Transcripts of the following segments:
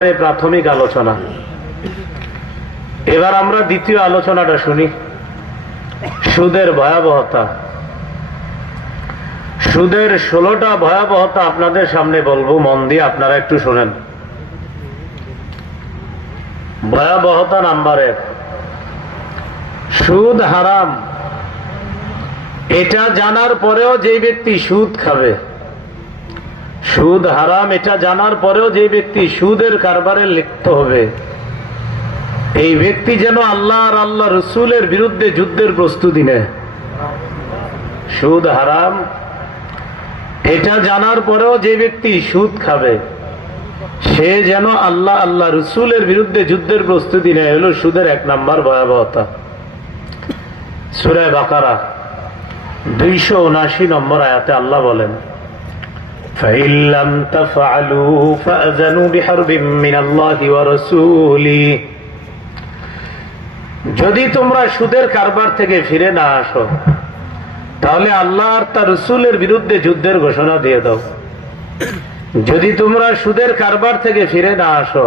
প্রাথমিক আলোচনা। এবার আমরা দ্বিতীয় আলোচনাটা শুনি, সুদের ভয়াবহতা। সুদের 16টা ভয়াবহতা আপনাদের সামনে বলবো, মন দিয়ে আপনারা একটু শোনেন। ভয়াবহতা নাম্বার 1, সুদ হারাম। এটা জানার পরেও যে ব্যক্তি সুদ খাবে, সুদ হারাম এটা জানার পরেও যে ব্যক্তি সুদের কারবারে লিপ্ত হবে, এই ব্যক্তি যেন আল্লাহ আর আল্লাহ রসুলের বিরুদ্ধে যুদ্ধের প্রস্তুতি নেয়। সুদ হারাম এটা জানার পরেও যে ব্যক্তি সুদ খাবে, সে যেন আল্লাহ আল্লাহ রসুলের বিরুদ্ধে যুদ্ধের প্রস্তুতি নেয়। হলো সুদের 1 নম্বর ভয়াবহতা। সূরা বাকারা 279 নম্বর আয়াতে আল্লাহ বলেন, فَإِن لَّمْ تَفْعَلُوا فَأْذَنُوا بِحَرْبٍ مِّنَ اللَّهِ وَرَسُولِهِ। যদি তোমরা সুদের কারবার থেকে ফিরে না আসো, তাহলে আল্লাহ আর তার রাসূলের বিরুদ্ধে যুদ্ধের ঘোষণা দিয়ে দাও। যদি তোমরা সুদের কারবার থেকে ফিরে না আসো,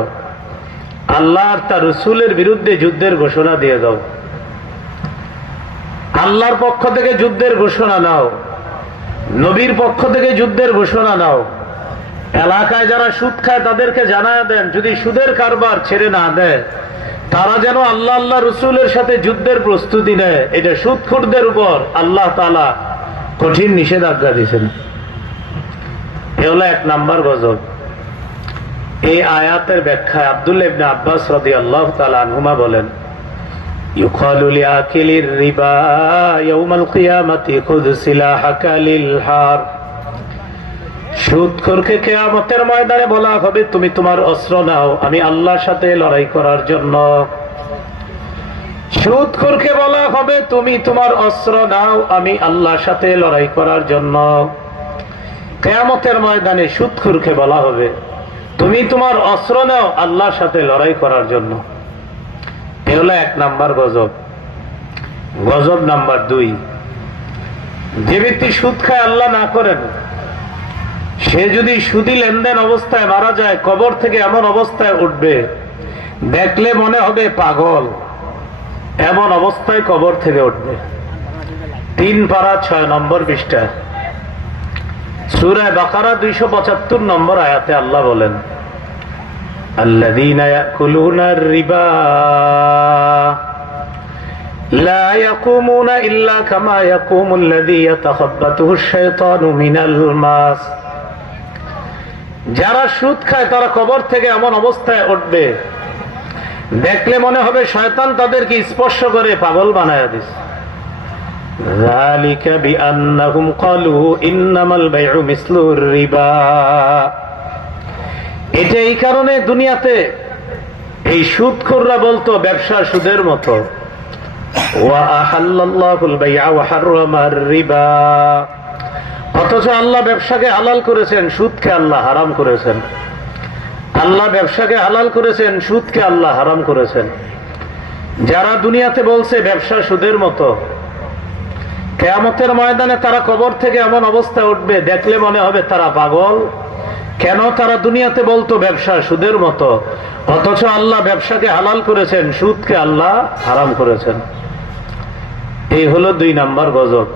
আল্লাহ আর তার রাসূলের বিরুদ্ধে যুদ্ধের ঘোষণা দিয়ে দাও। আল্লাহর পক্ষ থেকে যুদ্ধের ঘোষণা নাও, নবীর পক্ষ থেকে যুদ্ধের ঘোষণা নাও। এলাকায় যারা সুদ খায় তাদেরকে জানায় দেন, যদি সুদের কারবার ছেড়ে না দেয়, তারা যেন আল্লাহ আল্লাহ রসুলের সাথে যুদ্ধের প্রস্তুতি নেয়। এটা সুদখোরদের উপর আল্লাহ তাআলা কঠিন নিষেধাজ্ঞা দিয়েছেন। এ হলো 1 নম্বর গজব। এই আয়াতের ব্যাখ্যায় আব্দুল্লাহ ইবনে আব্বাস রাদিয়াল্লাহু তাআলা আনহুমা বলেন, ইউকালু লিআকিলির রিবা ইয়াউমাল কিয়ামাতি খুয সিলাহাকা লিল হারব। সুদখোরকে কিয়ামতের ময়দানে বলা হবে, তুমি তোমার অস্ত্র নাও, আমি আল্লাহর সাথে লড়াই করার জন্য। সুদখোরকে বলা হবে, তুমি তোমার অস্ত্র নাও, আমি আল্লাহর সাথে লড়াই করার জন্য। কিয়ামতের ময়দানে সুদখোরকে বলা হবে, তুমি তোমার অস্ত্র নাও, আল্লাহর সাথে লড়াই করার জন্য। এ হলো 1 নম্বর গজব। গজব নাম্বার 2, যে ব্যক্তি সুদ খায় আল্লাহ না করেন, সে যদি সুদি লেনদেন অবস্থায় মারা যায়, কবর থেকে এমন অবস্থায় উঠবে, দেখলে মনে হবে পাগল, এমন অবস্থায় কবর থেকে উঠবে। 3 পারা 6 নম্বর পৃষ্ঠা, সূরা বাকারা 275 নম্বর আয়াতে আল্লাহ বলেন, আল্লাযীনা ইয়াকুলুনার রিবা লা ইয়াকুমুনা ইল্লা কামা ইয়াকুমুল্লাযী ইয়াতাখাব্বাতুহুশ শাইতানু মিনাল মাস। যারা সুদ খায় তারা কবর থেকে এমন অবস্থায় উঠবে, দেখলে মনে হবে শয়তান তাদেরকে স্পর্শ করে পাগল বানায়া দিছে। যালিকা বিআন্নাহুম ক্বালু ইন্নামাল বাইউ মিসলুর রিবা। এটা এই কারণে দুনিয়াতে এই সুদখোররা বলতো ব্যবসা সুদের মতো। ওয়া আহাল্লাল্লাহুল বাই'a ওয়া হাররামার রিবা। অথচ আল্লাহ ব্যবসাকে হালাল করেছেন, সুদকে আল্লাহ হারাম করেছেন। আল্লাহ ব্যবসাকে হালাল করেছেন, সুদকে আল্লাহ হারাম করেছেন। যারা দুনিয়াতে বলছে ব্যবসা সুদের মতো, কিয়ামতের ময়দানে তারা কবর থেকে এমন অবস্থায় উঠবে, দেখলে মনে হবে তারা পাগল। কেন? তারা দুনিয়াতে বলতো ব্যবসা সুদের মতো, অথচ আল্লাহ ব্যবসাকে হালাল করেছেন, সুদকে আল্লাহ হারাম করেছেন। এই হলো 2 নম্বর গজব।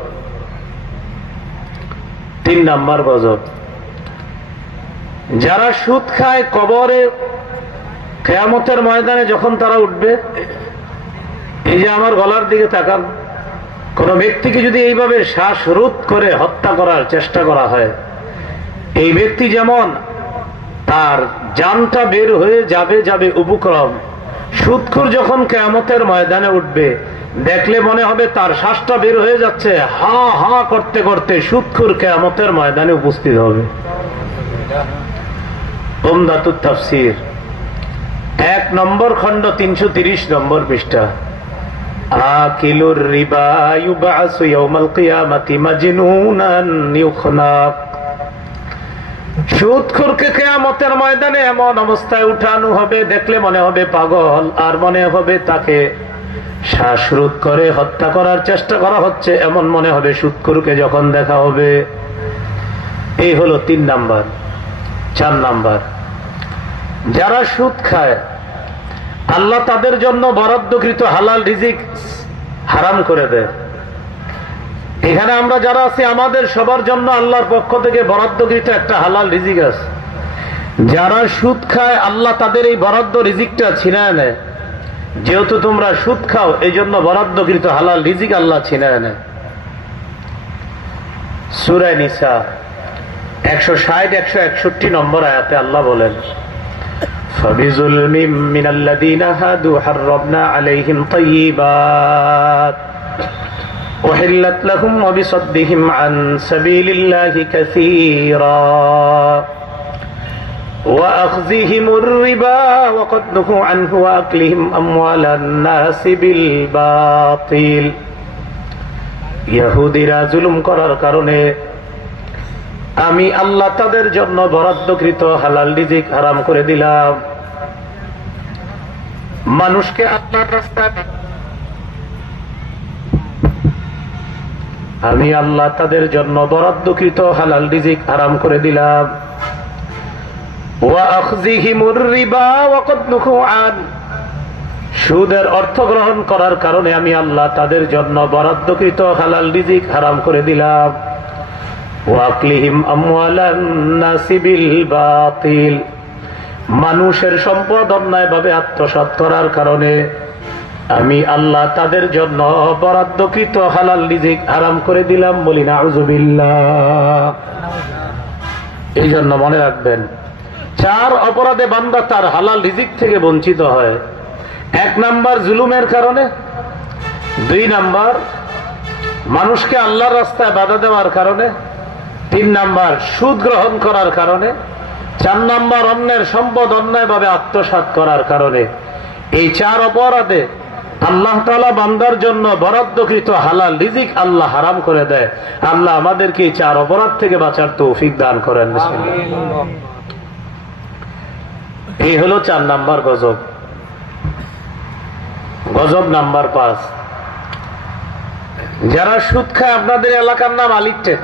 3 নম্বর গজব, যারা সুদ খায় কবরে কিয়ামতের ময়দানে যখন তারা উঠবে, এই যে আমার গলার দিকে তাকান, কোন ব্যক্তিকে যদি এইভাবে শ্বাসরোধ করে হত্যা করার চেষ্টা করা হয়, এই ব্যক্তি যেমন তার জানটা বের হয়ে যাবে উপক্রম, সুদখোর যখন কিয়ামতের ময়দানে উঠবে, দেখলে মনে হবে তার শ্বাসটা বের হয়ে যাচ্ছে, হা হা করতে করতে সুদখোর কিয়ামতের ময়দানে উপস্থিত হবে। উমদাতুত তাফসীর 1 নম্বর খণ্ড 330 নম্বর পৃষ্ঠা, আকিলুর রিবা ইউবআসু ইয়াউমাল কিয়ামাতি মাজনুনান ইউখনাক। সুদখোরকে কিয়ামতের ময়দানে এমন অবস্থায় উঠানো হবে, দেখলে মনে হবে পাগল, আর মনে হবে তাকে শ্বাসরোধ করে হত্যা করার চেষ্টা করা হচ্ছে, এমন মনে হবে সুদখোরকে যখন দেখা হবে। এই হলো 3 নাম্বার। 4 নাম্বার, যারা সুদ খায় আল্লাহ তাদের জন্য বরাদ্দকৃত হালাল রিজিক হারাম করে দেয়। এখানে আমরা যারা আছি আমাদের সবার জন্য আল্লাহর পক্ষ থেকে বরাদ্দকৃত একটা হালাল রিজিক আছে। যারা সুদ খায় আল্লাহ তাদের এই বরাদ্দ রিজিকটা ছিনায় নেয়। যেহেতু তোমরা সুদ খাও এই জন্য বরাদ্দকৃত হালাল রিজিক আল্লাহ ছিনায় নেয়। সূরা নিসা 160-161 নম্বর আয়াতে আল্লাহ বলেন, ফাবিজুলমিম মিনাল্লাযীনা হাদু হাররামনা আলাইহিম তাইয়্যিবাত উহিল্লাত লাহুম ওয়া বিসাদদিহিম আন সাবিলিল্লাহি কাসীরা ওয়া আখযিহিমুর রিবা ওয়া ক্বাদ নুহু আনহু ওয়া আকলিহিম আমওয়ালান নাসি বিল বাতিল। ইহুদিরা জুলুম করার কারণে আমি আল্লাহ তাদের জন্য বরাদ্দকৃত হালাল রিজিক হারাম করে দিলাম। মানুষকে আল্লাহর রাস্তায় আমি আল্লাহ তাদের জন্য বরাদ্দকৃত হালাল রিজিক হারাম করে দিলাম। ওয়া আখযিহিমুর রিবা ওয়া ক্বাদ নুহু আন, সুদের অর্থ গ্রহণ করার কারণে আমি আল্লাহ তাদের জন্য বরাদ্দকৃত হালাল রিজিক হারাম করে দিলাম। ওয়া আকলিহিম আমওয়ালান নাসি বিল বাতিল, মানুষের সম্পদ অন্যায়ভাবে আত্মসাৎ করার কারণে আমি আল্লাহ তাদের জন্য বরাদ্দকৃত হালাল রিজিক হারাম করে দিলাম। বলি নাউযুবিল্লাহ। এই জন্য মনে রাখবেন, 4 অপরাধে বান্দা তার হালাল রিজিক থেকে বঞ্চিত হয়। 1 নাম্বার জুলুমের কারণে, 2 নাম্বার মানুষকে আল্লাহর রাস্তায় বাধা দেওয়ার কারণে, 3 নাম্বার সুদ গ্রহণ করার কারণে, 4 নাম্বার অন্যের সম্পদ অন্যায়ভাবে আত্মসাৎ করার কারণে। এই 4 অপরাধে আল্লাহ তাআলা বান্দার জন্য বরাদ্দকৃত হালাল রিজিক আল্লাহ হারাম করে দেয়। আল্লাহ আমাদেরকে এই 4 অপরাধ থেকে বাঁচার তৌফিক দান করেন। এই হলো 4 নাম্বার গজব। গজব নাম্বার 5, যারা সুদ খায়, আপনাদের এলাকার নাম আলিকটেক।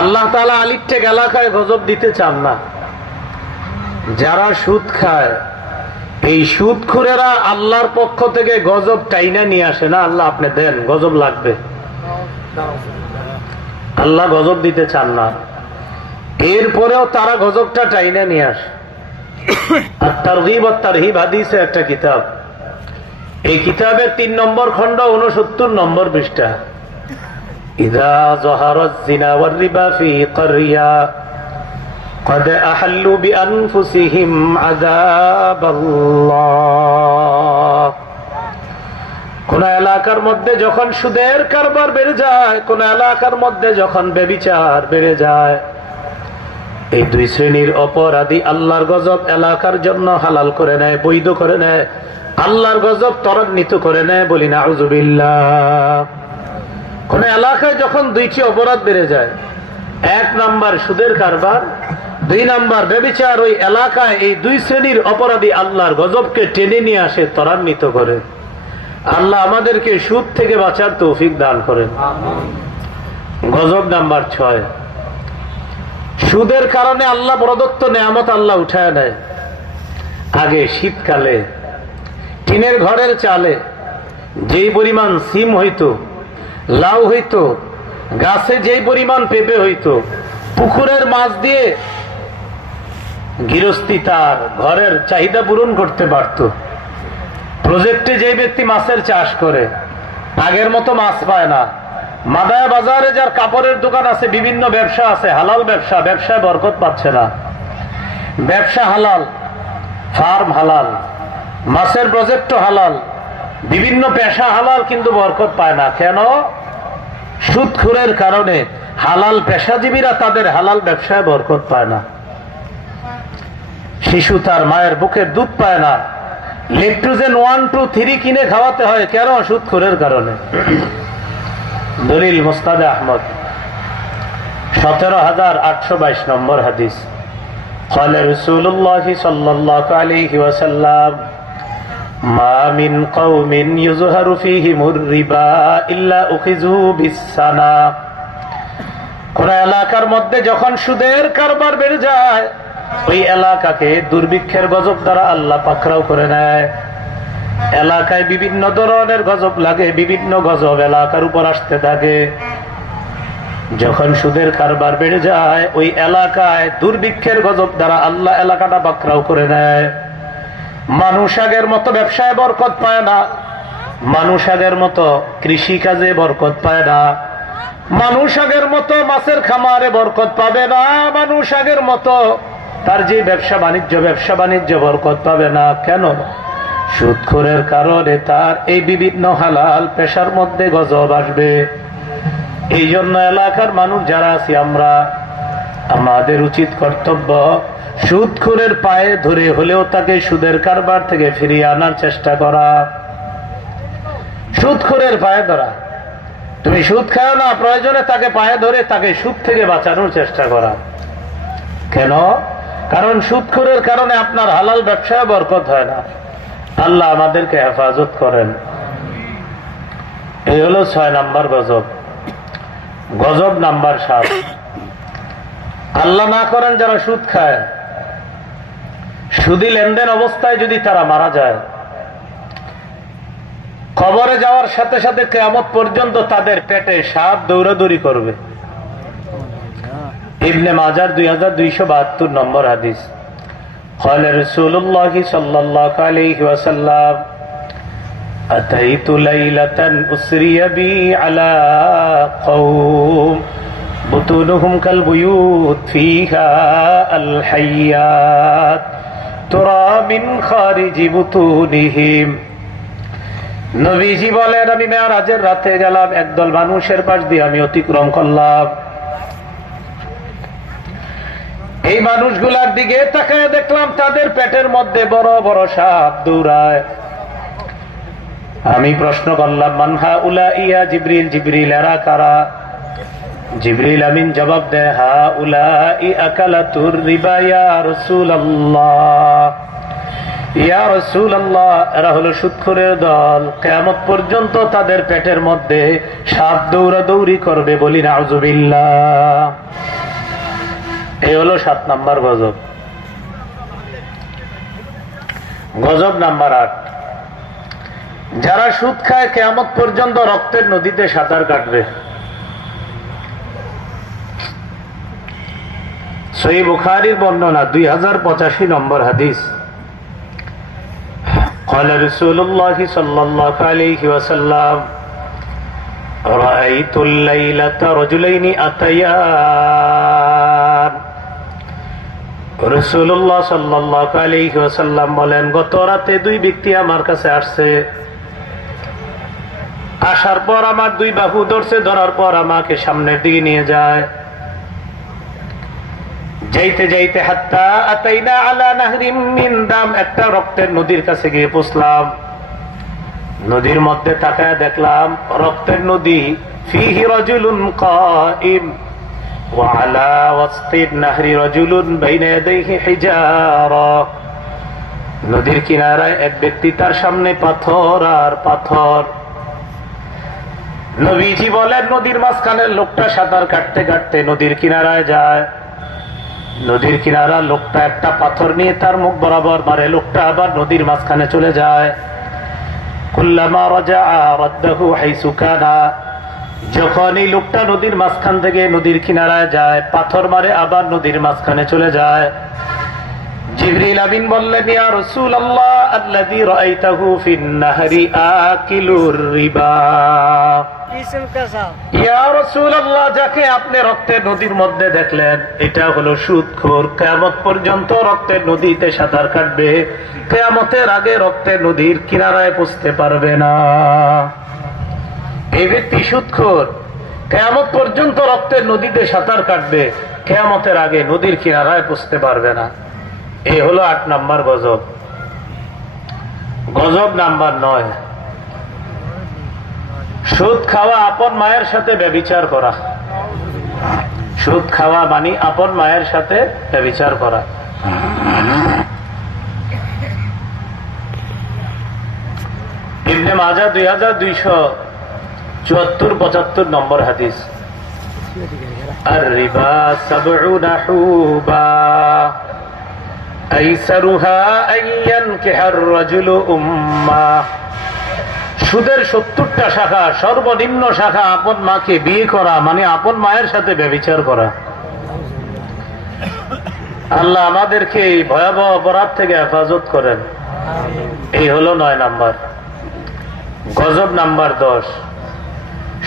আল্লাহ তাআলা আলিকটেক এলাকায় গজব দিতে চান না। যারা সুদ খায়, এই সুদখোরেরা আল্লাহর পক্ষ থেকে গজব টাইনা নিয়ে আসে না। আল্লাহ আপনি দেন, গজব লাগবে। আল্লাহ গজব দিতে চান না, এরপরেও তারা গজবটা টাইনা নিয়ে আসে। আর তারগীব ওয়াত তারহিব হাদিসে একটা কিতাব, এই কিতাবের 3 নম্বর খণ্ড 69 নম্বর পৃষ্ঠা। ইযা যাহারাজ জিনা ওয়ার রিবা ফি ক্বরিয়া قد أحلوا بأنفسهم عذاب الله। কোন এলাকার মধ্যে যখন সুদের কারবার বেড়ে যায়, কোন এলাকার মধ্যে যখন ব্যভিচার বেড়ে যায়, এই 2 শ্রেণীর অপরাধী আল্লাহর গজব এলাকার জন্য হালাল করে নেয়, বৈধ করে নেয়, আল্লাহর গজব ত্বরান্বিত করে নেয়। বলি নাউযুবিল্লাহ। কোন এলাকায় যখন 2টি অপরাধ বেড়ে যায়, 1 নাম্বার সুদের কারবার, 2 নাম্বার ব্যভিচার, ওই এলাকায় এই 2 শ্রেণীর অপরাধী আল্লাহর গজবকে টেনে নিয়ে আসে, ত্বরান্বিত করে। আল্লাহ আমাদেরকে সুদ থেকে বাঁচার তৌফিক দান করেন। গজব নাম্বার 6, সুদের কারণে আল্লাহ প্রদত্ত নেয়ামত আল্লাহ উঠায় নেয়। আগে শীতকালে টিনের ঘরের চালে যেই পরিমাণ সিম হইতো, লাউ হইতো, গাছে যেই পরিমাণ পেঁপে হইতো, পুকুরের মাছ দিয়ে গৃহস্থী তার ঘরের চাহিদা পূরণ করতে পারত। প্রজেক্টে যেই ব্যক্তি মাছের চাষ করে, আগের মতো মাছ পায় না। মাদায়া বাজারে যার কাপড়ের দোকান আছে, বিভিন্ন ব্যবসা আছে, হালাল ব্যবসা, ব্যবসায় বরকত পাচ্ছে না। ব্যবসা হালাল, ফার্ম হালাল, মাছের প্রজেক্টও হালাল, বিভিন্ন পেশা হালাল, কিন্তু বরকত পায় না। কেন? সুদখোরের কারণে হালাল পেশাজীবীরা তাদের হালাল ব্যবসায় বরকত পায় না। শিশু তার মায়ের বুকের দুধ পায় না। লেকটোজেন 1, 2, 3 কিনে খাওয়াতে হয়। কেন? সুদখোরের কারণে। দলিল মুসনাদে আহমদ 17822 নম্বর হাদিস। قال رسول الله صلى الله عليه وسلم ما من قوم يظهر فيهم الربا إلا أخذوا بالسنة। কোন এলাকার মধ্যে যখন সুদের কারবার বেড়ে যায়, ওই এলাকাকে দুর্ভিক্ষের গজব দ্বারা আল্লাহ পাকড়াও করে নেয়। এলাকায় বিভিন্ন ধরনের গজব লাগে, বিভিন্ন গজব এলাকার উপর আসতে থাকে। যখন সুদের কারবার বেড়ে যায়, ওই এলাকায় দুর্ভিক্ষের গজব দ্বারা আল্লাহ এলাকাটা পাকড়াও করে নেয়। মানুষ আগের মতো ব্যবসায় বরকত পায় না, মানুষ আগের মতো কৃষি কাজে বরকত পায় না, মানুষ আগের মতো মাছের খামারে বরকত পাবে না, মানুষ আগের মতো তার যে ব্যবসা বাণিজ্য বরকত পাবে না। কেন? সুদখোরের কারণে তার এই বিভিন্ন হালাল পেশার মধ্যে গজব আসবে। এই জন্য এলাকার মানুষ যারা আছি আমরা, আমাদের উচিত কর্তব্য সুদখোরের পায়ে ধরে হলেও তাকে সুদের কারবার থেকে ফিরিয়ে আনার চেষ্টা করা। সুদখোরের পায়ে ধরা, তুমি সুদ খাও না, প্রয়োজনে তাকে পায়ে ধরে তাকে সুদ থেকে বাঁচানোর চেষ্টা করা। কেন? কারণ সুদখোরের কারণে আপনার হালাল ব্যবসায় বরকত হয় না। আল্লাহ আমাদেরকে হেফাজত করেন। এই হলো 6 নাম্বার গজব। গজব নাম্বার 7, আল্লাহ না করেন যারা সুদ খায়, সুদী লেনদেন অবস্থায় যদি তারা মারা যায়, কবরে যাওয়ার সাথে সাথে কিয়ামত পর্যন্ত তাদের পেটে সাপ দৌড়াদৌড়ি করবে। ইবনে মাজার 2272 নম্বর হাদিস। قال رسول الله صلى الله عليه وسلم أتيت ليلة أسري بي على قوم بطونهم كالبيوت فيها الحيات ترى من خارج بطونهم। নবীজি বলেন, আমি মেরাজের রাতে গেলাম, একদল মানুষের পাশ দিয়ে আমি অতিক্রম করলাম। এই মানুষগুলার দিকে তাকায় দেখলাম তাদের পেটের মধ্যে বড় বড় সাপ দৌড়ায়। আমি প্রশ্ন করলাম, মানহা উলা ইয়া জিবরিল, জিবরিল এরা কারা? জিবরিল আমিন জবাব দেয়, হা উলা ই আকালাতুর রিবা ইয়া রাসূলুল্লাহ, ইয়া রাসূলুল্লাহ, এরা হলো সুদখোরের দল। কিয়ামত পর্যন্ত তাদের পেটের মধ্যে সাপ দৌড়াদৌড়ি করবে। বলি নাউযুবিল্লাহ। এই হলো 7 নাম্বার গজব। গজব নাম্বার 8, যারা সুদ খায় কিয়ামত পর্যন্ত রক্তের নদীতে সাঁতার কাটবে। সহিহ বুখারীর বর্ণনা 2085 নম্বর হাদিস। قال رسول الله صلى الله عليه وسلم رأيت الليلة رجلين أتيا রাসূলুল্লাহ সাল্লাল্লাহু আলাইহি ওয়াসাল্লাম বলেন, গত রাতে 2 ব্যক্তি আমার কাছে আসছে। আসার পর আমার 2 বাহু ধরছে, ধরার পর আমাকে সামনের দিকে নিয়ে যায়। যাইতে যাইতে হাত্তা আতাইনা আলা নাহরিম মিন দাম, একটা রক্তের নদীর কাছে গিয়ে পৌঁছলাম। নদীর মধ্যে তাকায় দেখলাম রক্তের নদী, ফিহি রাজুলুন কাইম ওয়া আলা ওয়াসতিন নাহরি রাজুলুন বাইনা ইয়াদাইহি হিজারা। নদীর কিনারায় এক ব্যক্তি, তার সামনে পাথর আর পাথর। নবীজি বলেন, নদীর মাঝখানে লোকটা সাঁতার কাটতে কাটতে নদীর কিনারায় যায়। নদীর কিনারা লোকটা একটা পাথর নিয়ে তার মুখ বরাবর মারে, লোকটা আবার নদীর মাঝখানে চলে যায়। কুল্লামা রাজাআ রাদ্দাহু হাইসু কানা, যখন এই লোকটা নদীর মাঝখান থেকে নদীর কিনারায় যায়, পাথর মারে আবার নদীর মাঝখানে চলে যায়। জিবরিল আমিন বললেন, ইয়া রাসূলুল্লাহ আল্লাযী রাআইতাহু ফিন নাহরি আকিলুর রিবা, ইয়া রাসূলুল্লাহ, যাকে আপনি রক্তের নদীর মধ্যে দেখলেন এটা হলো সুদখোর। কিয়ামত পর্যন্ত রক্তের নদীতে সাঁতার কাটবে, কিয়ামতের আগে রক্তের নদীর কিনারায় পৌঁছতে পারবে না। এই ব্যক্তি সুদখোর, কিয়ামত পর্যন্ত রক্তের নদীতে সাঁতার কাটবে, কিয়ামতের আগে নদীর কিনারায় পৌঁছতে পারবে না। এই হলো 8 নাম্বার গজব। গজব নাম্বার 9, সুদ খাওয়া, আপন মায়ের সাথে ব্যভিচার করা। সুদ খাওয়া মানে আপন মায়ের সাথে ব্যভিচার করা। ইবনে মাজাহ 2274-75 নম্বর হাদিস। আর রিবা 70 হুবা, আইসারুহা আইয়ানকিহার রাজুলু উম্মাহ। সুদের 70টা শাখা, সর্বনিম্ন শাখা আপন মাকে বিয়ে করা, মানে আপন মায়ের সাথে ব্যভিচার করা। আল্লাহ আমাদেরকে এই ভয়াবহ অপরাধ থেকে হেফাজত করেন। এই হলো 9 নাম্বার। গজব নাম্বার 10,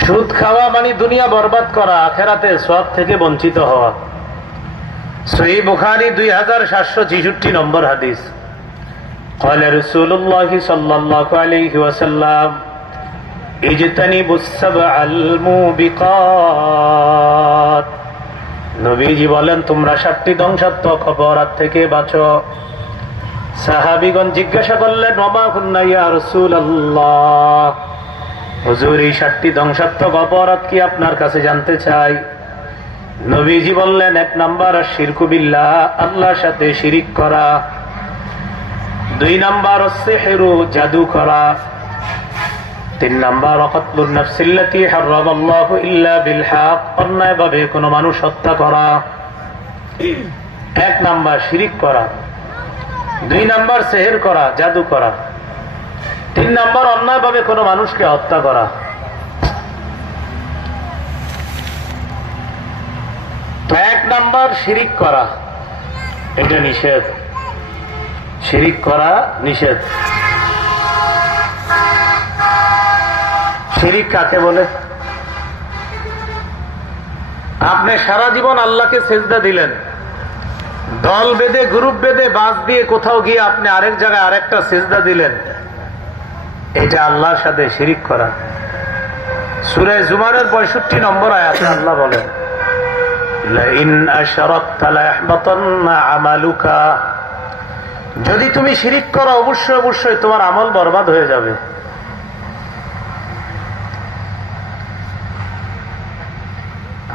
সুদ খাওয়া মানে দুনিয়া বরবাদ করা, আখেরাতে সওয়াব থেকে বঞ্চিত হওয়া। সহিহ বুখারী 2766 নম্বর হাদিস। قال رسول الله صلى الله عليه وسلم اجتنبوا السبع الموبقات। নবীজি বলেন, তোমরা 7টি ধ্বংসাত্মক অপরাধ থেকে বাঁচো। সাহাবীগণ জিজ্ঞাসা করলেন, ওমা কুন্না ইয়া রাসূলুল্লাহ, হুজুর এই 7টি ধ্বংসাত্মক অপরাধ কি আপনার কাছে জানতে চাই। নবীজি বললেন, 1 নাম্বার শিরকু বিল্লাহ, আল্লাহর সাথে শিরিক করা। 2 নাম্বার সিহরু, জাদু করা। 3 নাম্বার কতলুন নাফসিল্লাতী হারামাল্লাহু ইল্লা বিল হক, অন্যায়ভাবে কোনো মানুষ হত্যা করা। 1 নাম্বার শিরিক করা, 2 নাম্বার সেহের করা, জাদু করা, 3 নাম্বার অন্যায়ভাবে কোনো মানুষকে হত্যা করা। তো 1 নাম্বার শিরিক করা, এটা নিষেধ। শিরিক করা নিষেধ। শিরিক কাকে বলে? আপনি সারা জীবন আল্লাহকে সেজদা দিলেন, দল বেঁধে গ্রুপ বেঁধে বাস দিয়ে কোথাও গিয়ে আপনি আরেক জায়গায় আরেকটা সেজদা দিলেন, এটা আল্লাহর সাথে শিরিক করা। সূরা জুমারের 65 নম্বর আয়াতে আল্লাহ বলেন, লাইন আশরাকতা লায়াহবাতান্না আমালুকা, যদি তুমি শিরিক করো অবশ্যই অবশ্যই তোমার আমল বরবাদ হয়ে যাবে।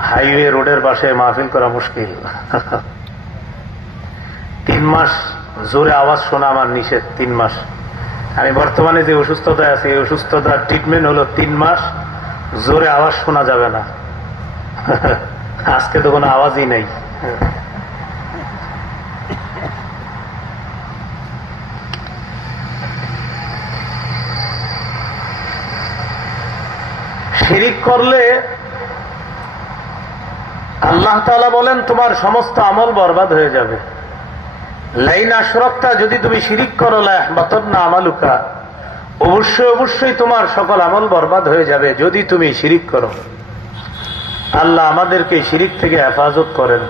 হাইওয়ে রোডের পাশে মাহফিল করা মুশকিল। 3 মাস জোরে আওয়াজ শোনা আমার নিষেধ। 3 মাস। আমি বর্তমানে যে অসুস্থতায় আছি, এই অসুস্থতার ট্রিটমেন্ট হলো 3 মাস জোরে আওয়াজ শোনা যাবে না। আজকে তো কোনো আওয়াজই নেই। শিরিক করলে আল্লাহ তাআলা বলেন তোমার সমস্ত আমল বরবাদ হয়ে যাবে। লাইন আশরাকতা, যদি তুমি শিরিক করো, লায়াহবাতান্না আমালুকা, অবশ্যই অবশ্যই তোমার সকল আমল বরবাদ হয়ে যাবে যদি তুমি শিরিক করো। আল্লাহ আমাদেরকে শিরিক থেকে হেফাজত করেন।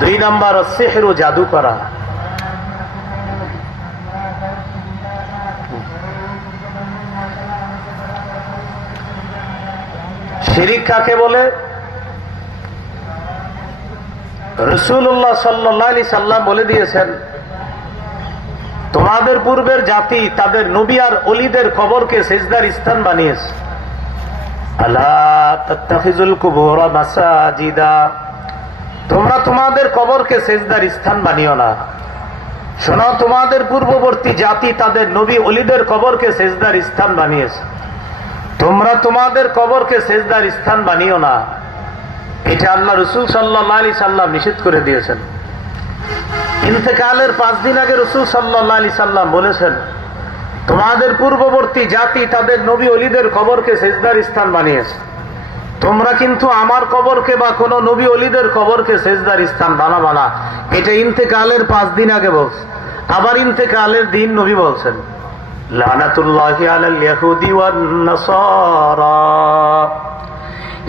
2 নাম্বার সিহরু, জাদু করা। শিরিক কাকে বলে? রাসূলুল্লাহ সাল্লাল্লাহু আলাইহি সাল্লাম বলে দিয়েছেন, তোমাদের পূর্বের জাতি তাদের নবী আর ওলিদের কবরকে সিজদার স্থান বানিয়েছে। আলা তাত্তাখিজুল কুবুর মাসাজিদা, তোমরা তোমাদের কবরকে সিজদার স্থান বানিও না। শোনো, তোমাদের পূর্ববর্তী জাতি তাদের নবী ওলিদের কবরকে সিজদার স্থান বানিয়েছে, তোমরা তোমাদের কবরকে সিজদার স্থান বানিও না। এটা আল্লাহ রাসূল সাল্লাল্লাহু আলাইহি সাল্লাম নিষেধ করে দিয়েছেন। ইন্তেকালের 5 দিন আগে রাসূল সাল্লাল্লাহু আলাইহি সাল্লাম বলেছেন, তোমাদের পূর্ববর্তী জাতি তাদের নবী ওলিদের কবরকে সিজদার স্থান বানিয়েছে, তোমরা কিন্তু আমার কবরকে বা কোন নবী ওলিদের কবরকে সিজদার স্থান বানাবা না। এটা ইন্তেকালের 5 দিন আগে বলছে। আবার ইন্তেকালের দিন নবী বলছেন, লানাতুল্লাহি আলাল ইয়াহুদি ওয়ান নাসারা,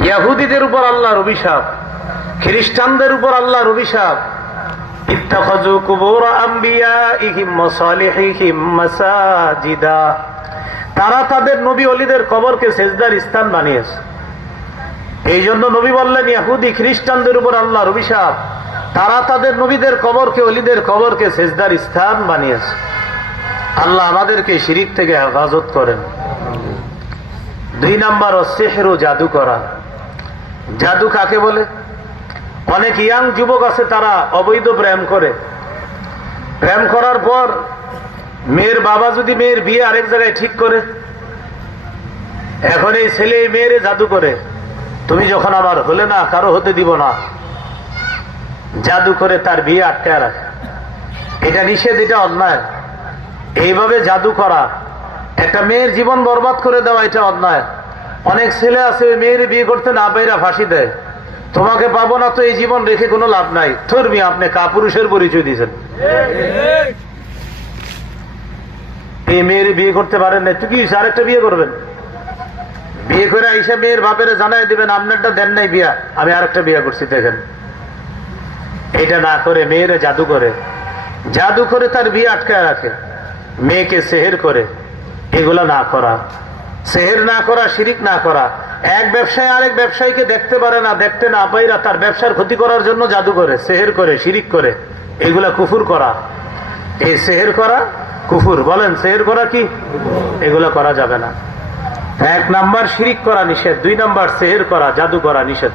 ইহুদিদের উপর আল্লাহর অভিশাপ, খ্রিস্টানদের উপর আল্লাহর অভিশাপ। ইত্তাখাযু কুবুর আমবিয়াইহিম ওয়া সালিহিহিম মাসাজিদা, তারা তাদের নবী ওলিদের কবরকে সিজদার স্থান বানিয়েছে। এই জন্য নবী বললেন, ইহুদি খ্রিস্টানদের উপর আল্লাহর অভিশাপ, তারা তাদের নবীদের কবরকে ওলিদের কবরকে সিজদার স্থান বানিয়েছে। আল্লাহ আমাদেরকে শিরিক থেকে হেফাজত করেন। 2 নাম্বার সিহরু, জাদু করা। জাদু কাকে বলে? অনেক ইয়াং যুবক আছে, তারা অবৈধ প্রেম করে। প্রেম করার পর মেয়ের বাবা যদি মেয়ের বিয়ে আরেক জায়গায় ঠিক করে, এখন এই ছেলে মেয়েরে জাদু করে, তুমি যখন আমার হলে না, কারো হতে দিব না। জাদু করে তার বিয়ে আটকায় রাখে। এটা নিষেধ, এটা অন্যায়। এইভাবে জাদু করা, একটা মেয়ের জীবন বরবাদ করে দেওয়া, এটা অন্যায়। অনেক ছেলে আছে ওই মেয়ের বিয়ে করতে না পাইরা ফাঁসি দেয়, তোমাকে পাবো না তো এই জীবন রেখে কোনো লাভ নাই। ধর্মী আপনি কাপুরুষের পরিচয় দিয়েছেন। এই মেয়ের বিয়ে করতে পারেন না, তুই কি আরেকটা বিয়ে করবেন? বিয়ে করে আইসা মেয়ের বাপের জানাই দিবেন আপনারটা দেন নাই বিয়া, আমি আরেকটা বিয়ে করছি দেখেন। এটা না করে মেয়েরা জাদু করে, জাদু করে তার বিয়ে আটকায় রাখে, মেয়েকে সেহের করে। এগুলা না করা, সেহের না করা, শিরিক না করা। এক ব্যবসায়ী আরেক ব্যবসায়ীকে দেখতে পারে না, দেখতে না পাইরা তার ব্যবসার ক্ষতি করার জন্য জাদু করে, সেহের করে, শিরিক করে। এগুলা কুফুর করা। এই সেহের করা কুফুর। বলেন সেহের করা কি? এগুলা করা যাবে না। 1 নাম্বার শিরিক করা নিষেধ, 2 নাম্বার সেহের করা, জাদু করা নিষেধ,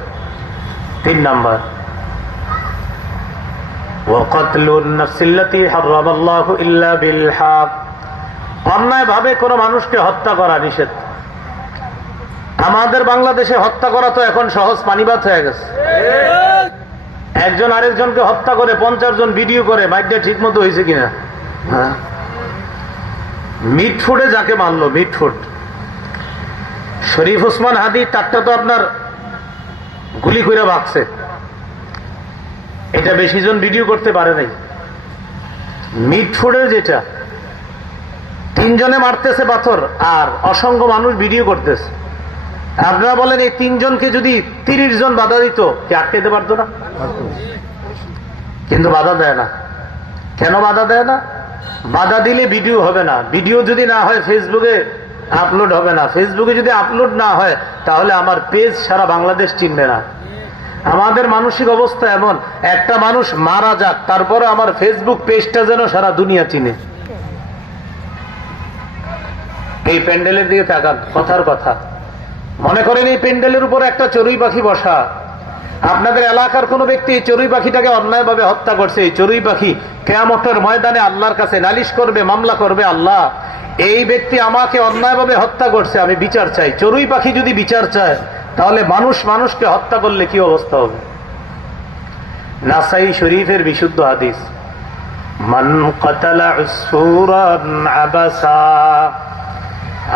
3 নাম্বার অন্যায় ভাবে কোন মানুষকে হত্যা করা নিষেধ। আমাদের বাংলাদেশে হত্যা করা তো এখন সহজ পানিবাদ হয়ে গেছে। একজন আরেকজনকে হত্যা করে 50 জন ভিডিও করে, মাইকটা ঠিক মতো হয়েছে কিনা। হ্যাঁ, মিটফুটে যাকে মানলো, মিটফুট। শরীফ ওসমান হাদি তারটা তো আপনার গুলি করে ভাগছে, এটা বেশি জন ভিডিও করতে পারে নাই। মিটফুটের যেটা 3 জনে মারতেছে পাথর আর অসংখ্য মানুষ ভিডিও করতেছে। আপনারা বলেন এই 3 জনকে যদি 30 জন বাধা দিত, কি আটকাইতে পারতো না? কিন্তু বাধা দেয় না। কেন বাধা দেয় না? বাধা দিলে ভিডিও হবে না, ভিডিও যদি না হয় ফেসবুকে আপলোড হবে না, ফেসবুকে যদি আপলোড না হয় তাহলে আমার পেজ সারা বাংলাদেশ চিনবে না। আমাদের মানসিক অবস্থা এমন, একটা মানুষ মারা যাক তারপরে আমার ফেসবুক পেজটা যেন সারা দুনিয়া চিনে। এই প্যান্ডেলের দিকে তাকান, কথার কথা। মনে করেন এই প্যান্ডেলের উপর একটা চড়ুই পাখি বসা, আপনাদের এলাকার কোন ব্যক্তি এই চড়ুই পাখিটাকে অন্যায়ভাবে হত্যা করছে। এই চড়ুই পাখি কিয়ামতের ময়দানে আল্লাহর কাছে নালিশ করবে, মামলা করবে, আল্লাহ এই ব্যক্তি আমাকে অন্যায়ভাবে হত্যা করছে, আমি বিচার চাই। চড়ুই পাখি যদি বিচার চায় তাহলে মানুষ মানুষকে হত্যা করলে কি অবস্থা হবে? নাসাই শরীফের বিশুদ্ধ হাদিস, মান কাতালা উসফুরান আবাসা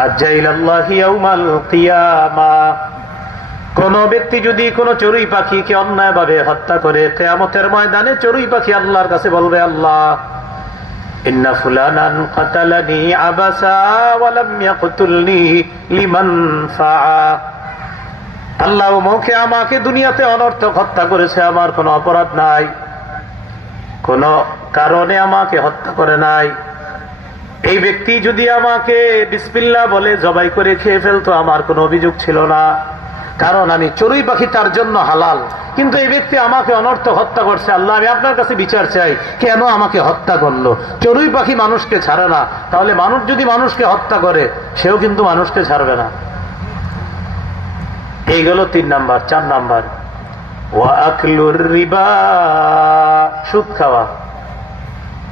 আজাইলাল্লাহি ইয়াউমাল কিয়ামাহ। কোন ব্যক্তি যদি কোন চড়ুই পাখিকে অন্যায়ভাবে হত্যা করে, কিয়ামতের ময়দানে চড়ুই পাখি আল্লাহর কাছে বলবে, আল্লাহ ইন্না ফুলানান কাতালানি আবাসা ওয়া লাম ইয়াকতুলনি লিমানফাআ। আল্লাহ মুখে আমাকে দুনিয়াতে অনর্থক হত্যা করেছে, আমার কোনো অপরাধ নাই, কোন কারণে আমাকে হত্যা করে নাই। এই ব্যক্তি যদি আমাকে বিসমিল্লাহ বলে জবাই করে খেয়ে ফেলতো, আমার কোনো অভিযোগ ছিল না, কারণ আমি চড়ুই পাখি তার জন্য হালাল। কিন্তু এই ব্যক্তি আমাকে অনর্থক হত্যা করছে, আল্লাহ আমি আপনার কাছে বিচার চাই, কেন আমাকে হত্যা করলো? চড়ুই পাখি মানুষকে ছাড়ে না, তাহলে মানুষ যদি মানুষকে হত্যা করে সেও কিন্তু মানুষকে ছাড়বে না। এই গেল 3 নাম্বার। 4 নাম্বার ওয়া আকলুর রিবা, সুদ খাওয়া।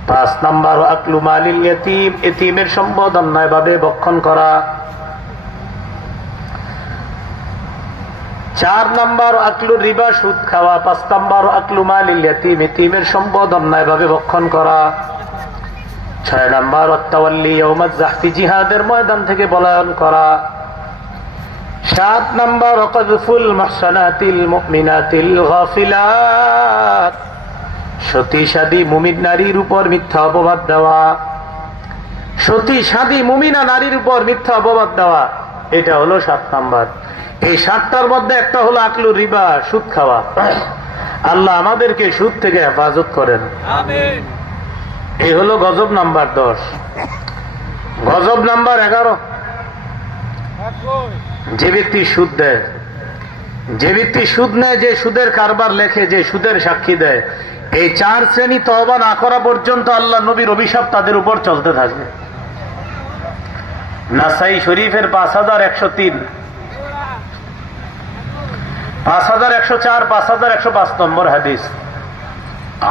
5 নাম্বার ওয়া আকলু মালিল ইয়াতীম, এতিমের সম্পদ অন্যায়ভাবে ভক্ষণ করা। 4 নাম্বার আকলুর রিবা, সুদ খাওয়া। 5 নাম্বার আকলু মালিল ইয়াতীম, এতিমের সম্পদ অন্যায়ভাবে ভক্ষণ করা। 6 নাম্বার ওয়াত্তাওয়াল্লি ইয়াউমাজ যাহফি, জিহাদের ময়দান থেকে পলায়ন করা। 7 নাম্বার ওয়াকযফুল মুহসানাতিল মুমিনাতিল গাফিলাত, সতীসাদী মুমিন নারীর উপর মিথ্যা অপবাদ দেওয়া। সতীসাদী মুমিনা নারীর উপর মিথ্যা অপবাদ দেওয়া, এটা হলো 7 নাম্বার। এই 7টার মধ্যে একটা হলো আকলু রিবা, সুদ খাওয়া। আল্লাহ আমাদেরকে সুদ থেকে হেফাজত করেন, আমিন। এই হলো গজব নাম্বার 10। গজব নাম্বার 11, যে ব্যক্তি সুদ দেয়, যে ব্যক্তি সুদ নেয়, যে সুদের কারবার লেখে, যে সুদের সাক্ষী দেয়, এই 4 শ্রেণী তওবা না করা পর্যন্ত আল্লাহ নবীর অভিশাপ তাদের উপর চলতে থাকে। নাসাই শরীফের 5103, 5104, 5105 নম্বর হাদিস।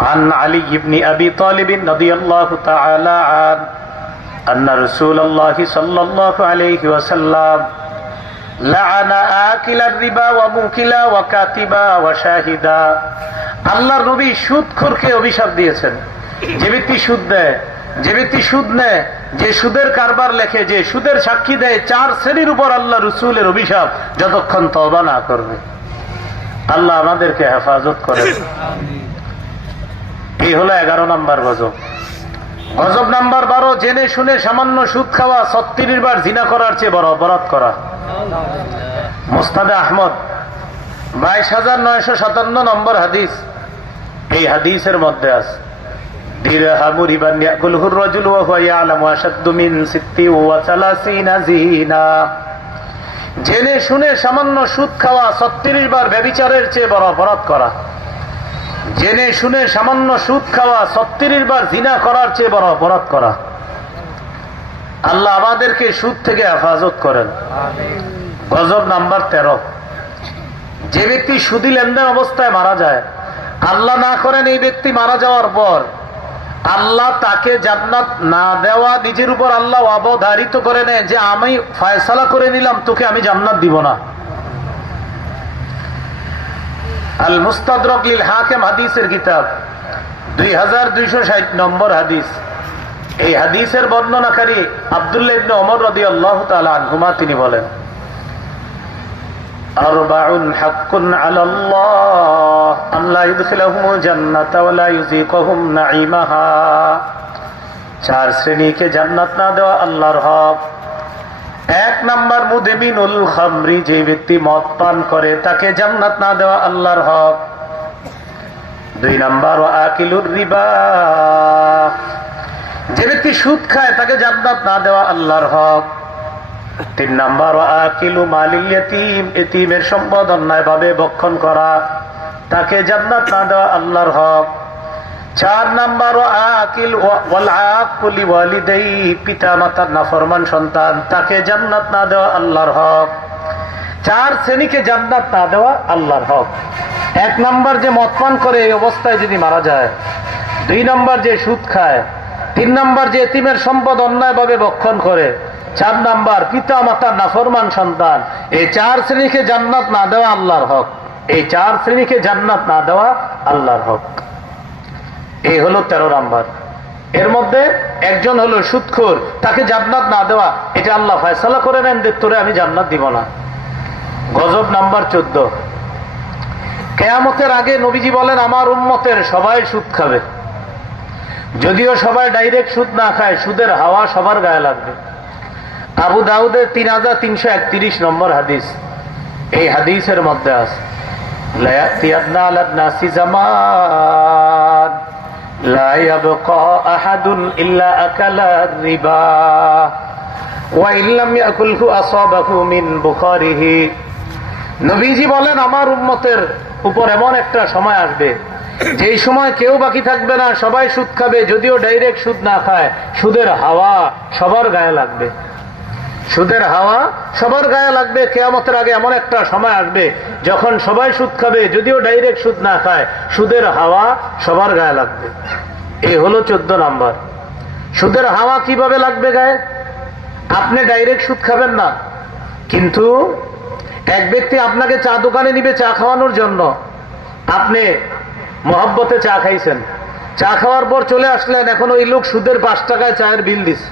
عن علي بن أبي طالب رضي الله تعالى عنه أن رسول الله صلى الله عليه وسلم লাআনা আকিলার রিবা ওয়া মুকিলা ওয়া কাতিবা ওয়া শাহিদা। আল্লাহর নবী সুদখোরকে অভিশাপ দিয়েছেন। যে ব্যক্তি সুদ দেয়, যে ব্যক্তি সুদ নেয়, যে সুদের কারবার লেখে, যে সুদের সাক্ষী দেয়, 4 শ্রেণীর উপর আল্লাহ রসুলের অভিশাপ, যতক্ষণ তওবা না করবে। আল্লাহ আমাদেরকে হেফাজত করেন। এই হলো 11 নম্বর গজব। গজব নাম্বার 12, জেনে শুনে সামান্য সুদ খাওয়া 36 বার জিনা করার চেয়ে বড় অপরাধ করা। মুসনাদে আহমদ 22,957 নম্বর হাদিস। এই হাদিসের মধ্যে আছে দিরহামু রিবান ইয়াকুলহু আর-রাজুলু ওয়া হুয়া ইয়ালামু আশাদ্দু মিন 36 জিনা। জেনে শুনে সামান্য সুদ খাওয়া 36 বার ব্যভিচারের চেয়ে বড় অপরাধ করা। জেনে শুনে সামান্য সুদ খাওয়া 36 বার জিনা করার চেয়ে বড় অপরাধ করা। আল্লাহ আমাদেরকে সুদ থেকে হেফাজত করেন। গজব নাম্বার 13, যে ব্যক্তি সুদী লেনদেন অবস্থায় মারা যায়, আল্লাহ না করেন এই ব্যক্তি মারা যাওয়ার পর আল্লাহ তাকে জান্নাত না দেওয়া, নিজের উপর আল্লাহ অবধারিত করে নেয় যে আমি ফয়সালা করে নিলাম, তোকে আমি জান্নাত দিব না। আল মুস্তাদরাক লিল হাকিম হাদিসের কিতাব 2260 নম্বর হাদিস। এই হাদিসের বর্ণনাকারী আব্দুল্লাহ ইবনে ওমর রাদিয়াল্লাহু তাআলা আনহুমা তিনি বলেন, আরবাউন হাক্কুন আলাল্লাহ আল্লাহ ইদখিলাহুমুল জান্নাতা ওয়া লা ইউযিকুহুম নাঈমাহা। 4 শ্রেণীকে জান্নাত না দেওয়া আল্লাহর হক। 1 নাম্বার মুদমিনুল খামরি, যে ব্যক্তি মদ পান করে তাকে জান্নাত না দেওয়া আল্লাহর হক। 2 নাম্বার ওয়া আকিলুর রিবা, যে ব্যক্তি সুদ খায় তাকে জান্নাত না দেওয়া আল্লাহর হক। 3 নাম্বার ওয়া আকিলু মালিল ইয়াতীম, এতিমের সম্পদ অন্যায়ভাবে ভক্ষণ করা, তাকে জান্নাত না দেওয়া আল্লাহর হক। 4 নাম্বার ওয়া আকিল ওয়াল আকুল লিওয়ালিদাইহি, পিতা মাতার নাফরমান সন্তান, তাকে জান্নাত না দেওয়া আল্লাহর হক। 4 শ্রেণীকে জান্নাত না দেওয়া আল্লাহর হক। 1 নাম্বার যে মদ পান করে এই অবস্থায় যদি মারা যায়, 2 নাম্বার যে সুদ খায়, 3 নাম্বার যে এতিমের সম্পদ অন্যায়ভাবে ভক্ষণ করে, 4 নাম্বার পিতা মাতার নাফরমান সন্তান। এই 4 শ্রেণীকে জান্নাত না দেওয়া আল্লাহর হক। এই 4 শ্রেণীকে জান্নাত না দেওয়া আল্লাহর হক। এই হলো 13 নাম্বার। এর মধ্যে একজন হলো সুদখোর, তাকে জান্নাত না দেওয়া, এটা আল্লাহ ফয়সালা করে নেন যে তোরে আমি জান্নাত দিব না। গজব নাম্বার 14, কিয়ামতের আগে নবীজি বলেন আমার উম্মতের সবাই সুদ খাবে। যদিও সবাই ডাইরেক্ট সুদ না খায়, সুদের হাওয়া সবার গায়ে লাগবে। আবু দাউদের 3331 নম্বর হাদিস। এই হাদিসের মধ্যে আছে লা ইয়াতিয়ান্না আলান নাসি জামান লা ইয়াবকা আহাদুন ইল্লা আকালা রিবা ওয়া ইল্লাম ইয়াকুলহু আসাবাহু মিন বুখারিহি। নবীজি বলেন আমার উম্মতের উপর এমন একটা সময় আসবে যেই সময় কেউ বাকি থাকবে না, সবাই সুদ খাবে। যদিও ডাইরেক্ট সুদ না খায়, সুদের হাওয়া সবার গায়ে লাগবে। সুদের হাওয়া সবার গায়ে লাগবে। কিয়ামতের আগে এমন একটা সময় আসবে যখন সবাই সুদ খাবে, যদিও ডাইরেক্ট সুদ না খায়, সুদের হাওয়া সবার গায়ে লাগবে। এই হলো 14 নাম্বার। সুদের হাওয়া কিভাবে লাগবে গায়ে? আপনি ডাইরেক্ট সুদ খাবেন না, কিন্তু এক ব্যক্তি আপনাকে চা দোকানে নিবে চা খাওয়ানোর জন্য। আপনি মহব্বতে চা খাইছেন, চা খাওয়ার পর চলে আসলেন, এখন ওই লোক সুদের 5 টাকায় চায়ের বিল দিচ্ছে।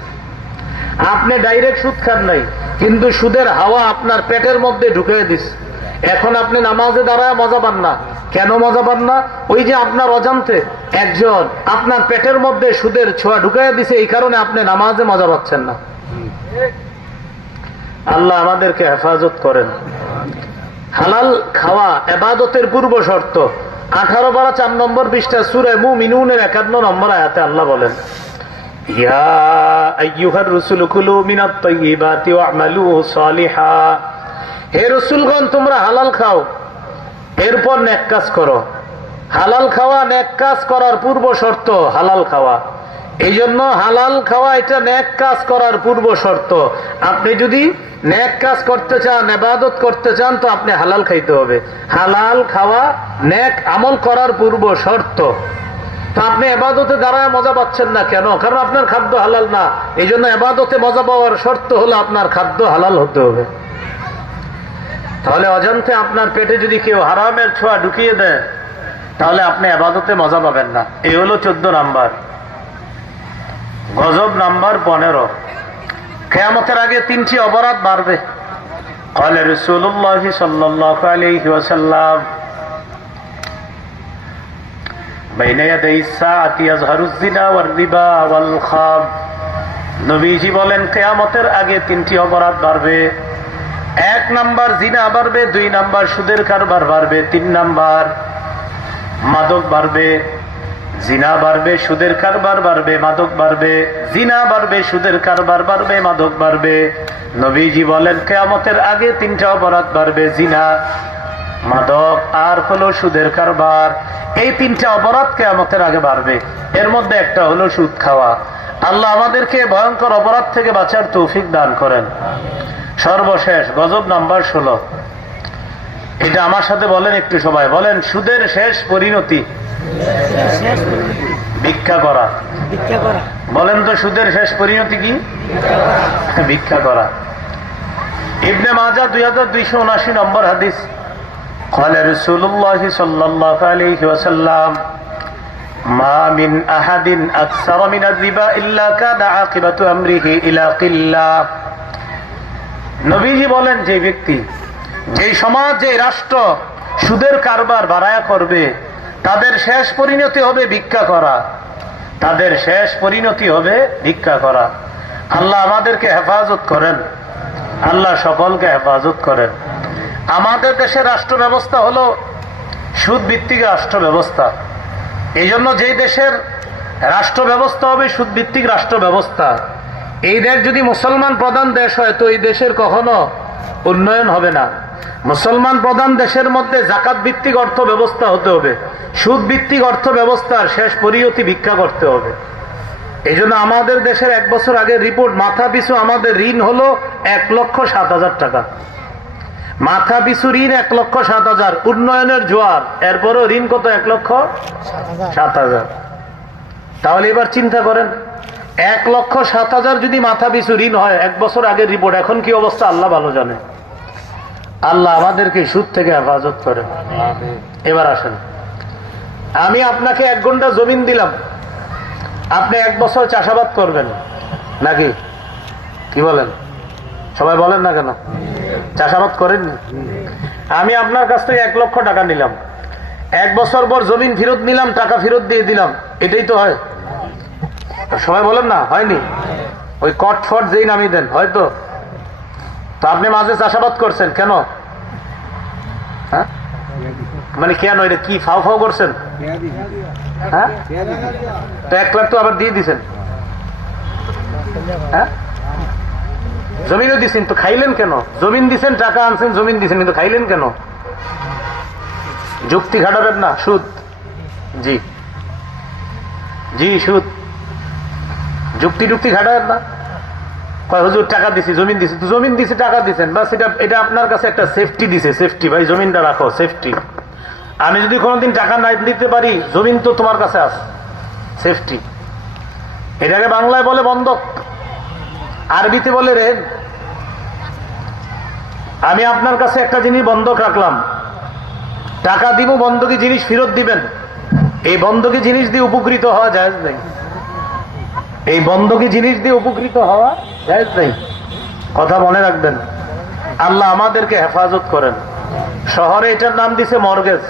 আপনি ডাইরেক্ট সুদ খান নাই, কিন্তু সুদের হাওয়া আপনার পেটের মধ্যে ঢুকিয়ে দিচ্ছে। এখন আপনি নামাজে দাঁড়ায় মজা পান না। কেন মজা পান না? ওই যে আপনার অজান্তে একজন আপনার পেটের মধ্যে সুদের ছোঁয়া ঢুকিয়ে দিছে, এই কারণে আপনি নামাজে মজা পাচ্ছেন না। আল্লাহ আমাদেরকে হেফাজত করেন। হালাল খাওয়া ইবাদতের পূর্ব শর্ত। 18 পারা 4 নম্বর পৃষ্ঠা সূরা মুমিনুনের 51 নম্বর আয়াতে আল্লাহ বলেন, ইয়া আইয়ুহার রাসূলু কুলু মিনাত তাইয়্যিবাতি ওয়া'মালু সালিহা। হে রাসূলগণ, তোমরা হালাল খাও, এরপর নেক কাজ করো। হালাল খাওয়া নেক কাজ করার পূর্ব শর্ত। হালাল খাওয়া, এই জন্য হালাল খাওয়া এটা নেক কাজ করার পূর্ব শর্ত। আপনি যদি নেক কাজ করতে চান, ইবাদত করতে চান, তো আপনি হালাল খাইতে হবে। হালাল খাওয়া নেক আমল করার পূর্ব শর্ত। তো আপনি ইবাদতে দাঁড়ায় মজা পাচ্ছেন না কেন? কারণ আপনার খাদ্য হালাল না। এই জন্য ইবাদতে মজা পাওয়ার শর্ত হলো আপনার খাদ্য হালাল হতে হবে। তাহলে অজান্তে আপনার পেটে যদি কেউ হারামের ছোঁয়া ঢুকিয়ে দেয় তাহলে আপনি ইবাদতে মজা পাবেন না। এই হলো 14 নাম্বার। গজব নাম্বার 15, কিয়ামতের আগে 3টি অপরাধ বাড়বে। قال رسول الله صلى الله عليه وسلم بين يدي الساعة يظهر الزنا والربا والخمر। নবীজি বলেন কিয়ামতের আগে 3টি অপরাধ বাড়বে। 1 নাম্বার জিনা বাড়বে, 2 নাম্বার সুদের কারবার বাড়বে, 3 নাম্বার মাদক বাড়বে। জিনা বাড়বে, সুদের কারবার বাড়বে, মাদক বাড়বে। জিনা বাড়বে, সুদের কারবার বাড়বে, মাদক বাড়বে। নবীজি বলেন কিয়ামতের আগে 3টা অপরাধ বাড়বে, জিনা, মাদক আর হলো সুদের কারবার। এই 3টা অপরাধ কিয়ামতের আগে বাড়বে। এর মধ্যে একটা হলো সুদ খাওয়া। আল্লাহ আমাদেরকে ভয়ঙ্কর অপরাধ থেকে বাঁচার তৌফিক দান করেন। সর্বশেষ গজব নাম্বার 16, এটা আমার সাথে বলেন একটু সবাই, বলেন সুদের শেষ পরিণতি ভিক্ষা করা। বলেন তো সুদের শেষ পরিণতি কি? ভিক্ষা করা। ইবনে মাজাহ 2279 নম্বর হাদিস, قال رسول الله صلى الله عليه وسلم ما من أحد أكثر من الربا إلا كان عاقبة أمره إلى قلة। নবীজি বলেন যে ব্যক্তি, যে সমাজ, যে রাষ্ট্র সুদের কারবার বাড়ায়া করবে তাদের শেষ পরিণতি হবে ভিক্ষা করা। তাদের শেষ পরিণতি হবে ভিক্ষা করা। আল্লাহ আমাদেরকে হেফাজত করেন, আল্লাহ সকলকে হেফাজত করেন। আমাদের দেশের রাষ্ট্র ব্যবস্থা হলো সুদ ভিত্তিক রাষ্ট্র ব্যবস্থা। এই জন্য যেই দেশের রাষ্ট্র ব্যবস্থা হবে সুদ ভিত্তিক রাষ্ট্র ব্যবস্থা, এই দেশ যদি মুসলমান প্রধান দেশ হয় তো এই দেশের কখনো উন্নয়ন হবে না। মুসলমান প্রধান দেশের মধ্যে যাকাত ভিত্তিক অর্থ ব্যবস্থা হতে হবে, সুদ ভিত্তিক অর্থ ব্যবস্থার শেষ পরিণতি ভিক্ষা করতে হবে। এই জন্য আমাদের দেশের 1 বছর আগে রিপোর্ট, মাথা পিছু আমাদের ঋণ হলো 1,07,000 টাকা। মাথা পিছু ঋণ 1,07,000। উন্নয়নের জোয়ার, এরপরও ঋণ কত? 1,07,000। তাহলে এবার চিন্তা করেন, 1,07,000 যদি মাথা পিছু ঋণ হয় 1 বছর আগের রিপোর্ট, এখন কি অবস্থা আল্লাহ ভালো জানে। আল্লাহ আমাদেরকে সুদ থেকে হেফাজত করেন। এবার আসেন, আমি আপনাকে 1 ঘন্টা জমিন দিলাম, আপনি 1 বছর চাষাবাদ করবেন নাকি? কি বলেন? সবাই বলেন না কেন? চাষাবাদ করেন? আমি আপনার কাছ থেকে 1 লক্ষ টাকা নিলাম, 1 বছর পর জমিন ফেরত নিলাম, টাকা ফেরত দিয়ে দিলাম, এটাই তো হয়। সবাই বলেন না? হয়নি? ওই কট ফট যেই নামিয়ে দেন হয়তো। তো আপনি মাঝে চাষাবাদ করছেন কেন? হ্যাঁ, মানে কেন? এটা কি ফাও ফাও করছেন? হ্যাঁ, তো 1 লাখ তো আবার দিয়ে দিছেন। হ্যাঁ, জমিনও দিছেন তো খাইলেন কেন? জমিন দিছেন, টাকা আনছেন, জমিন দিছেন, কিন্তু খাইলেন কেন? যুক্তি খাটাবেন না। সুদ, জি জি সুদ। যুক্তি টুক্তি খাটাবেন না। হুজুর টাকা দিছি, জমিন দিছি, তো জমিন দিছি, টাকা দিচ্ছেন, বাস। এটা আপনার কাছে একটা সেফটি দিছে, সেফটি। ভাই জমিনটা রাখো, সেফটি। আমি যদি কোনোদিন টাকা না দিতে পারি, জমিন তো তোমার কাছে আছে, সেফটি। এটাকে বাংলায় বলে বন্ধক, আরবিতে বলে রেন। আমি আপনার কাছে একটা জিনিস বন্ধক রাখলাম, টাকা দিব, বন্ধকি জিনিস ফেরত দিবেন। এই বন্ধকি জিনিস দিয়ে উপকৃত হওয়া জায়েজ নেই। এই বন্ধকি জিনিস দিয়ে উপকৃত হওয়া জায়েজ নেই। কথা মনে রাখবেন। আল্লাহ আমাদেরকে হেফাজত করেন। শহরে এটার নাম দিছে মর্গেজ,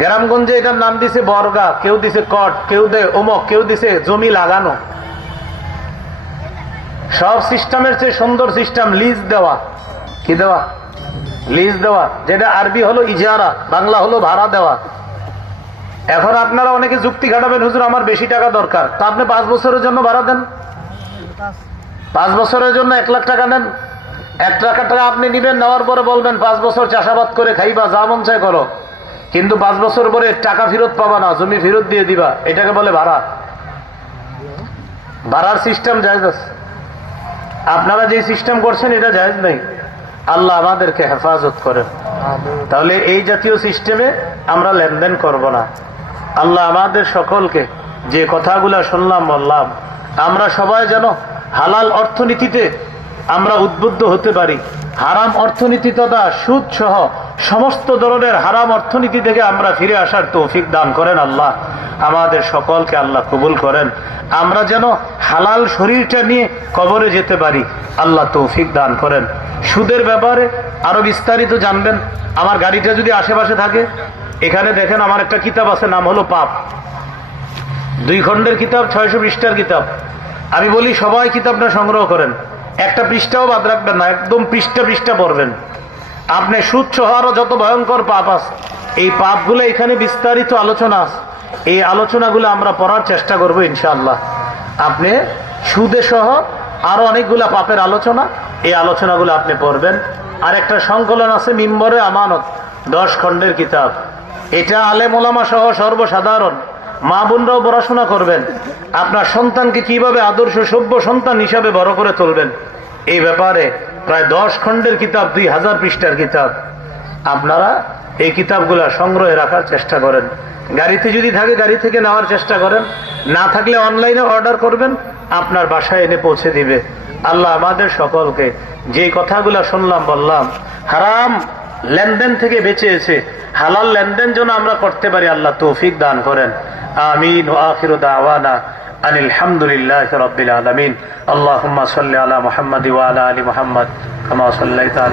গ্রামগঞ্জে এটার নাম দিছে বর্গা, কেউ দিছে কট, কেউ দেয় অমক, কেউ দিছে জমি লাগানো। সব সিস্টেমের চেয়ে সুন্দর সিস্টেম লিজ দেওয়া। কি দেওয়া? লিজ দেওয়া, যেটা আরবি হলো ইজারা, বাংলা হলো ভাড়া দেওয়া। এখন আপনারা অনেকে যুক্তি খাটাবেন, হুজুর আমার বেশি টাকা দরকার, তা আপনি 5 বছরের জন্য ভাড়া দেন। 5 বছরের জন্য 1 লাখ টাকা নেন। 1 লাখ টাকা আপনি নিবেন, নেওয়ার পরে বলবেন 5 বছর চাষাবাদ করে খাইবা, যা মন চায় করো, কিন্তু 5 বছর পরে টাকা ফেরত পাবা না, জমি ফেরত দিয়ে দিবা। এটাকে বলে ভাড়া। ভাড়ার সিস্টেম জায়েজ আছে। আপনারা যে সিস্টেম করছেন এটা জায়েজ নেই। আল্লাহ আমাদেরকে হেফাজত করেন। তাহলে এই জাতীয় সিস্টেমে আমরা লেনদেন করব না। আল্লাহ আমাদের সকলকে যে কথাগুলা শুনলাম বললাম, আমরা সবাই যেন হালাল অর্থনীতিতে আমরা উদ্বুদ্ধ হতে পারি, হারাম অর্থনীতি তথা সুদ সহ সমস্ত ধরনের হারাম অর্থনীতি থেকে আমরা ফিরে আসার তৌফিক দান করেন আল্লাহ। আমাদের সকলকে আল্লাহ কবুল করেন। আমরা যেন হালাল শরীরটা নিয়ে কবরে যেতে পারি, আল্লাহ তৌফিক দান করেন। সুদের ব্যাপারে আরো বিস্তারিত জানবেন। আমার গাড়িটা যদি আশেপাশে থাকে, এখানে দেখেন আমার একটা কিতাব আছে, নাম হলো পাপ। 2 খণ্ডের কিতাব, 600 পৃষ্ঠার কিতাব। আমি বলি সবাই কিতাবটা সংগ্রহ করেন, একটা পৃষ্ঠাও বাদ রাখবেন না, একদম পৃষ্ঠা পৃষ্ঠা পড়বেন। আপনি সুদ সহ আরো যত ভয়ঙ্কর পাপ আছে, এই পাপগুলো এখানে বিস্তারিত আলোচনা আছে। এই আলোচনাগুলো আমরা পড়ার চেষ্টা করব ইনশাআল্লাহ। আপনি সুদে সহ আরো অনেকগুলা পাপের আলোচনা, এই আলোচনাগুলো আপনি পড়বেন। আর একটা সংকলন আছে মিম্বরে আমানত, 10 খণ্ডের কিতাব। এটা আলেম ওলামা সহ সর্বসাধারণ মা বোনরাও পড়াশোনা করবেন। আপনার সন্তানকে কিভাবে আদর্শ সভ্য সন্তান হিসাবে বড় করে তুলবেন, এই ব্যাপারে প্রায় 10 খণ্ডের কিতাব, 2000 পৃষ্ঠার কিতাব। আপনারা এই কিতাবগুলা সংগ্রহে রাখার চেষ্টা করেন। গাড়িতে যদি থাকে গাড়ি থেকে নেওয়ার চেষ্টা করেন, না থাকলে অনলাইনে অর্ডার করবেন, আপনার বাসায় এনে পৌঁছে দিবে। আল্লাহ আমাদের সকলকে যে কথাগুলা শুনলাম বললাম, হারাম লেনদেন থেকে বেঁচেছে, হালাল লেনদেন যেন আমরা করতে পারি, আল্লাহ তৌফিক দান করেন। আমিন। ওয়া আখিরু দাওয়ানা আনিল হামদুলিল্লাহি রাব্বিল আলামিন। আল্লাহুম্মা সাল্লি আলা মুহাম্মাদ ওয়া আলা আলি মুহাম্মাদ কামা সাল্লাইতা